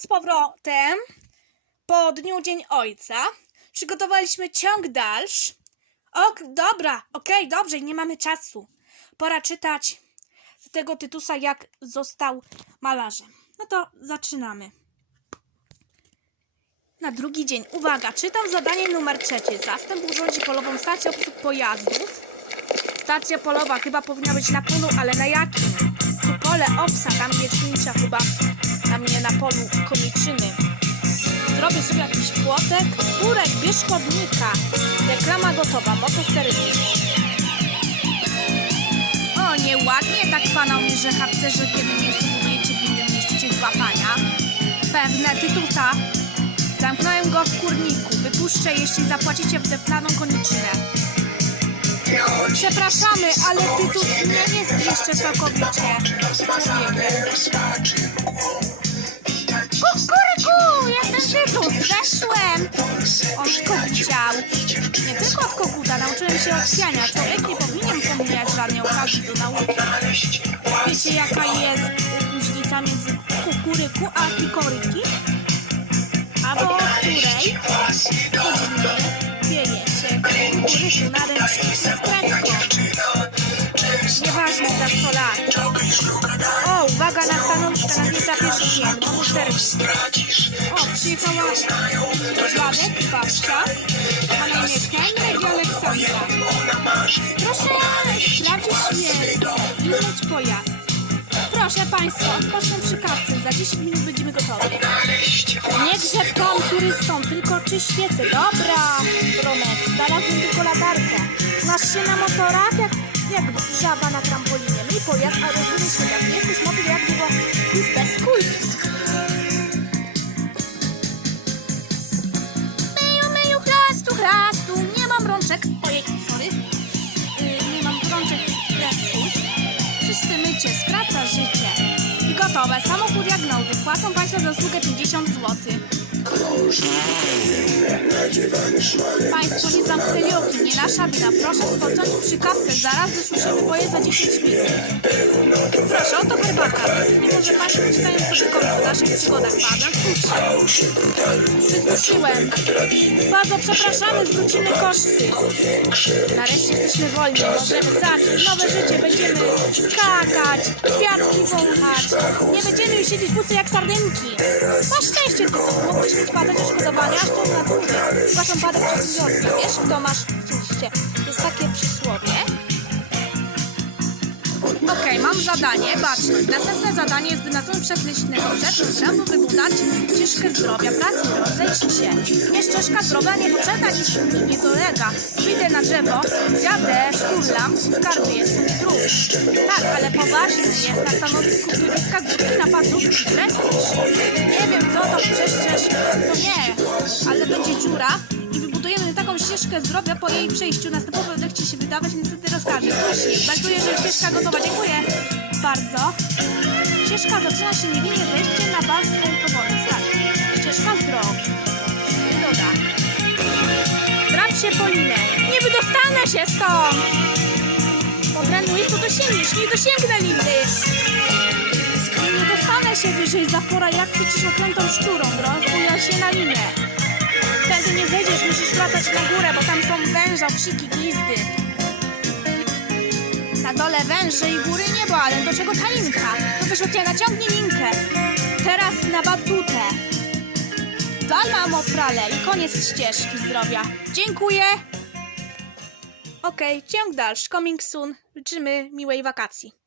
z powrotem po dniu Dzień Ojca. Przygotowaliśmy ciąg dalszy. Ok, dobra, okej, dobrze, nie mamy czasu. Pora czytać tego Tytusa, jak został malarzem. No to zaczynamy. Na drugi dzień. Uwaga, czytam zadanie numer trzecie. Zastęp urządzi polową stację obsług pojazdów. Stacja polowa chyba powinna być na polu, ale na jakim? Tu pole owsa, tam jecznicza chyba na mnie na polu koniczyny. Zrobię sobie jakiś płotek. Kurek, bierz szkodnika. Reklama gotowa, motoserwis. O, nieładnie tak pana Mierzecha chce, że w jednym miejscu budujecie, w innym mieścicie złapania. Pewne tytuta. Zamknąłem go w kurniku. Wypuszczę, jeśli zapłacicie wdeptaną koniczynę. Przepraszamy, ale Tytus nie jest jeszcze całkowicie człowiekiem. Tytus, weszłem! Od koguciał. Nie tylko od koguta, nauczyłem się od piania. Człowiek nie powinien pomijać żadnej okazji do nauki. Wiecie jaka jest różnica między kukuryku a kikoryki? Albo o której godzinie wieje się kukuryku na ręczniku z kreską. Za 100 lat. O, uwaga na stanowiska na pierwszy piętro, serwis. O, przyjechała Władek, babcia, ma na imię Henryk i Aleksandra. Proszę sprawdzić świecę i pojazd. Proszę Państwa, odpocznę przy kawce. Za 10 minut będziemy gotowi. Nie grzeb tam turystom, tylko czy świecę. Dobra, Romek, znalazłem tylko latarkę. Masz się na motorach jak, jak żaba na trampolinie. Myj pojazd, a rozumiesz się jak jesteś motyl jak długo jest bez kulki. Myju, myju, chlastu, chlastu, nie mam rączek. Ojej, sorry. Yy, nie mam rączek lesu. Czyste mycie, skraca życie. I gotowe, samochód jak nowy. Płacą Państwo za usługę 50 zł. Państwo nie zamknęli okien, nie nasza wina. Proszę spocząć przy kawce, zaraz dosłyszymy boje za 10 minut. Proszę, oto herbata. Nie może Państwo czytają sobie komiks o naszych przygodach, bawiąc uczciwie. Wyzwuszyłem. Bardzo przepraszamy, zwrócimy koszty. Nareszcie jesteśmy wolni, możemy zacząć nowe życie, będziemy skakać, kwiatki wąchać. Nie będziemy już siedzieć w jak sardynki. Na szczęście, to mogliśmy spadać odszkodowania aż to na długie. Wiesz, kto masz? Jest takie przysłowie. Okej, mam zadanie, baczność. Następne zadanie jest wyznaczone przez leśnego rzecz, aby wybudować ścieżkę zdrowia, pracy, rozejść się. Nie ścieżka zdrowia nie potrzebna, niż nie dolega. Wyjdę na drzewo, zjadę, szturlam, skarby jestem zdrów. Tak, ale poważny jest na stanowisku turyska górki napadł prestiż. Nie wiem co to przecież, to nie, ale będzie dziura ścieżkę zdrowia po jej przejściu. Następnie będę się wydawać niestety rozkaże. Słusznie, melduję, że ścieżka gotowa. Dziękuję bardzo. Ścieżka zaczyna się niewinnie wejście na bal strajkowany. Tak, ścieżka zdrowi. Nie doda. Drap się Polinę. Nie wydostanę się stąd! Potrenujesz, to dosięgniesz. Nie dosięgnę liny. Nie dostanę się wyżej zapora, jak przecież okrętą szczurą. Rozbuja się na linę. Wtedy nie zejdziesz, musisz wracać na górę, bo tam są węża, psiki, glizdy. Na dole węże i góry niebo, ale do czego ta linka? To też cię naciągnij linkę. Teraz na batutę. Dal mam oprale i koniec ścieżki zdrowia. Dziękuję. Okej, ciąg dalszy, coming soon. Życzymy miłej wakacji.